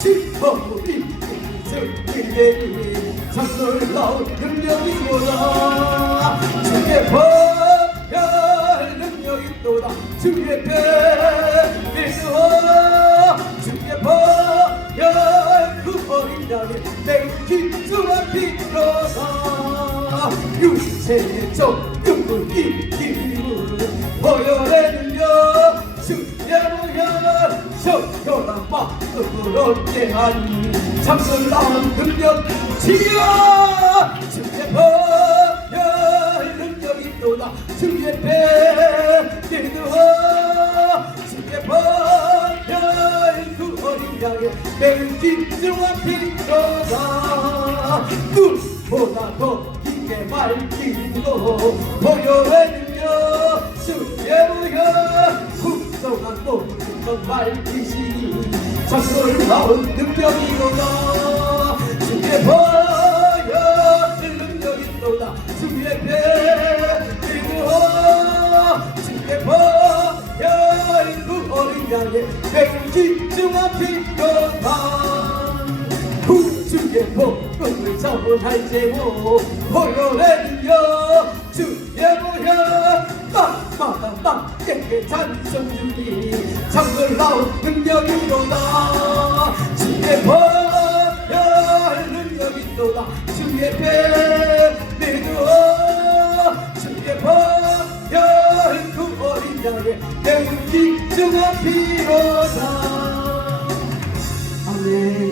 지퍼이 승리되니 참 놀라운 능력이구나 주의 법별 능력이 또다 주의 배 믿어 주의 법별 그 양의 내 기중한 빛로다 육체의 정욕을 이 깨하니 참놀라운 능력 지어 주의 보혈 능력이 또다. 배 기도하 주의 보혈 그 어린 양의 매우 진정한 빛도다 눈보다 더 깊게 밝히고 보혈의 능력 주의 보혈 풍성한 모든 것 밝히시니 참 놀라운 능력이로다. 주의 또다. 주의 배 믿어 주의 보혈 그 어린 양의 매우 진정한 빛도다. 구주의 복음을 전할제고 보혈의 능력 주의 보혈 땅마다 땅깨게 찬송 주니 능력이 또다 주의 배 믿어 주의 보혈 그 어린 양의 매우 귀중한 피로